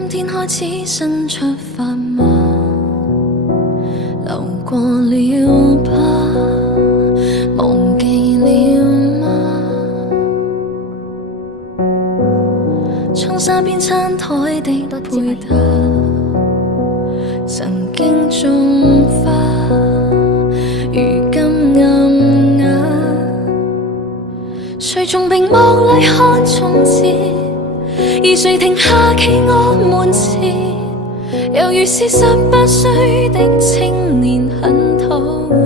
今天開始新出發嗎？流過了吧，忘記了嗎？窗紗邊餐台的配搭，曾經種花，如今暗啞。誰從屏幕裏看從前？而誰停下企我門前？猶如是18歲的青年，很討厭。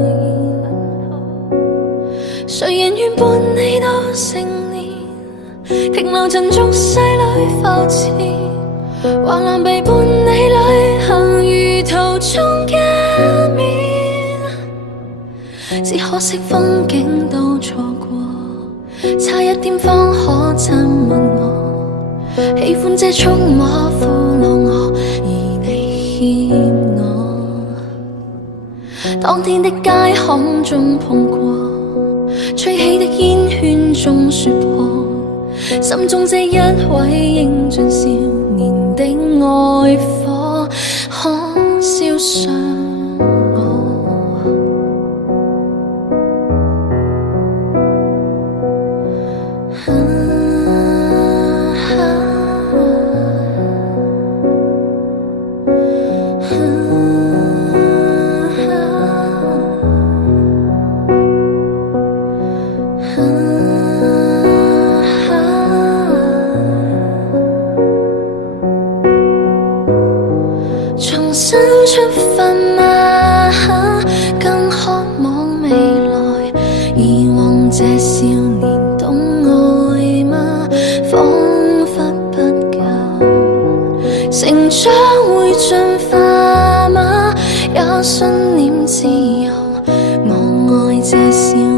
誰人願伴你到成年，停留塵俗世裏浮潛，橫欄被伴你旅行，如途中見面。只可惜風景都錯過，差一點方可親吻我。喜歡這觸摸俘虜我，而你欠我。當天的街巷中碰過，吹起的煙圈中說破，心中這一位英俊少年的愛火，可燒傷我。重新出發嗎？更渴望未來。以往這少年懂愛嗎？彷彿不夠。成長會進化嗎？也信念自由。我愛這少年。